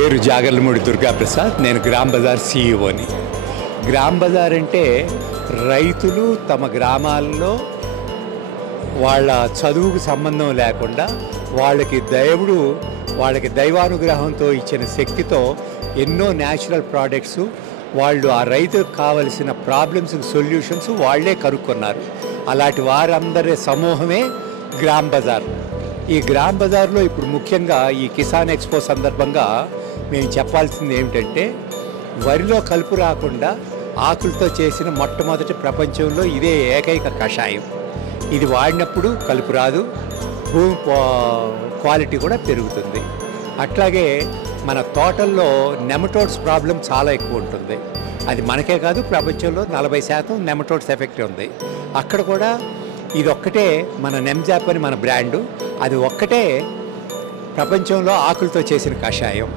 పేరు జాగర్లమూడి దుర్గాప్రసాద్. నేను gram Bazar సీఈఓని. Gram Bazar అంటే రైతులు తమ గ్రామాల్లో వాళ్ళ చదువుకు సంబంధం లేకుండా వాళ్ళకి దైవానుగ్రహంతో ఇచ్చిన శక్తితో ఎన్నో న్యాచురల్ ప్రోడక్ట్స్ వాళ్ళు ఆ రైతులకు కావలసిన ప్రాబ్లమ్స్కి సొల్యూషన్స్ వాళ్ళే కనుక్కున్నారు. అలాంటి వారందరి సమూహమే గ్రామ్ బజార్. ఈ గ్రామ్ బజార్లో ఇప్పుడు ముఖ్యంగా ఈ కిసాన్ ఎక్స్పో సందర్భంగా మేము చెప్పాల్సింది ఏమిటంటే, వరిలో కలుపు రాకుండా ఆకులతో చేసిన మొట్టమొదటి ప్రపంచంలో ఇదే ఏకైక కషాయం. ఇది వాడినప్పుడు కలుపు రాదు, భూమి క్వాలిటీ కూడా పెరుగుతుంది. అట్లాగే మన తోటల్లో నెమటోడ్స్ ప్రాబ్లం చాలా ఎక్కువ ఉంటుంది. అది మనకే కాదు, ప్రపంచంలో 40% నెమటోడ్స్ ఎఫెక్ట్ ఉంది. అక్కడ కూడా ఇదొక్కటే మన నెమ్జాప్ అని మన బ్రాండు, అది ఒక్కటే ప్రపంచంలో ఆకులతో చేసిన కషాయం.